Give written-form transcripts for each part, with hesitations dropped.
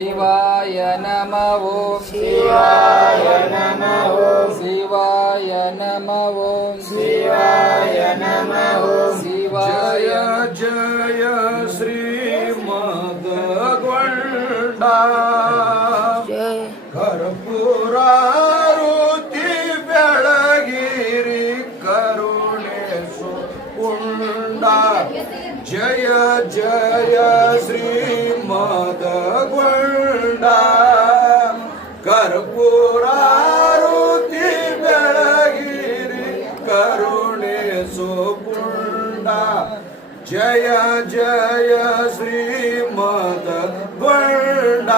ಶಿವಾಯ ನಮಃ ಓಂ ಶಿವಾಯ ನಮಃ ಓಂ ಶಿವಾಯ ನಮಃ ಓಂ ಶಿವಾಯ ನಮಃ ಓಂ ಶಿವಾಯ ಜಯ ಶ್ರೀಮದ್ ಗೊಂಡ ಜಯ ಕರ್ಪೂರಾರುತಿ ಬೆಳಗಿರಿ ಕರುಣೆ ಸುಕುಂಡ ಜಯ ಜಯ ಶ್ರೀಮದ್ ಗೊಂಡ ಕರ್ಪೂರಾರುತಿ ಬೆಳಗಿರಿ ಕರುಣೆ ಸುಕುಂಡ ಜಯ ಜಯ ಶ್ರೀಮದ್ ಗೊಂಡ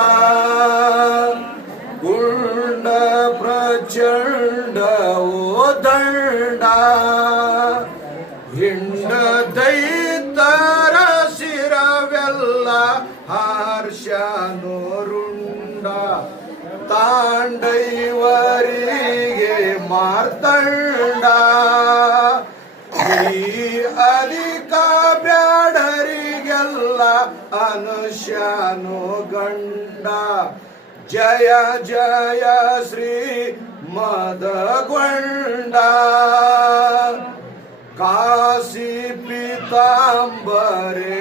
ಗುಂಡ ಪ್ರಚಂಡ ಓ ದಂಡ ಹಿಂಡ ದೈತರ ಶಿರವೆಲ್ಲ ಹರ್ಷನೋರುಂಡ ತಾಂಡೈವರಿಗೆ ಮಾರ್ತಂಡ ಈ ಅಧಿಕ ಬ್ಯಾಡರಿಗೆಲ್ಲ ಅನುಷ್ಯಾನು ಗಂಡ ಜಯ ಜಯ ಶ್ರೀ ಮದಗೊಂಡ ಕಾಶಿ ಪೀತಾಂಬರೆ